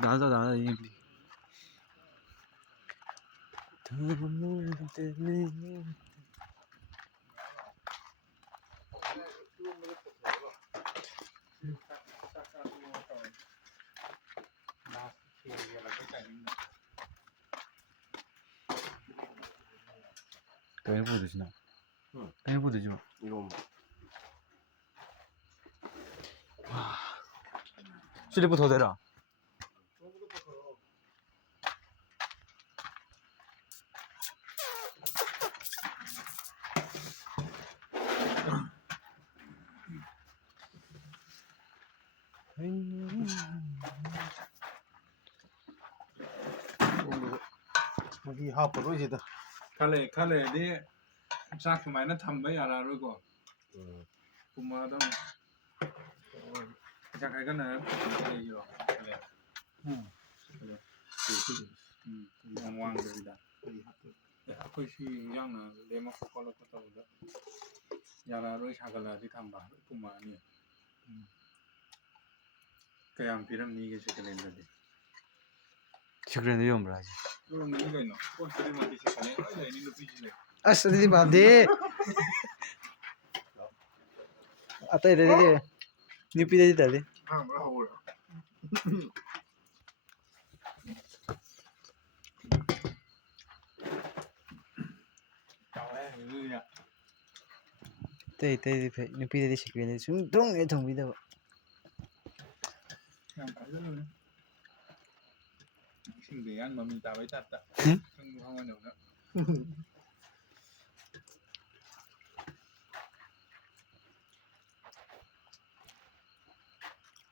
ဒါရင်ပြီ该不的是哪？该不的就。哇，这里不投在这。ဒီဟာပရိုဂျက်တာခါလေဒီစားခမိုင်းနဲ့ทำပဲရတာလို့ကောကုမာတော့จะใครก็นะเลยอยู่เลยวางเลยด่าคุยชีย่างนะเลี้ยงมาก็แล้วก็ต้องยาลาด้วยชากลาที่ทำบาปุมาเนี่ยကံပြရမီးကစကလင်းတယ် Children用不来。 ဘယ်လိုမျိုးလဲနော်ကိုယ်စရိမတိစကလင်းအဲ့လေနင်တို့ပြီးနေ Asli bade. Atai de. Ni pide de dale. ဟာမဟုတ်လားကြောက်လဲလူရ 对对对，你pide de children de sun dong e thong pide. ยังไปเลยสิ่งเดียวกันมันมีตาไว้จัดอ่ะซึ่งเขามาหนูนะ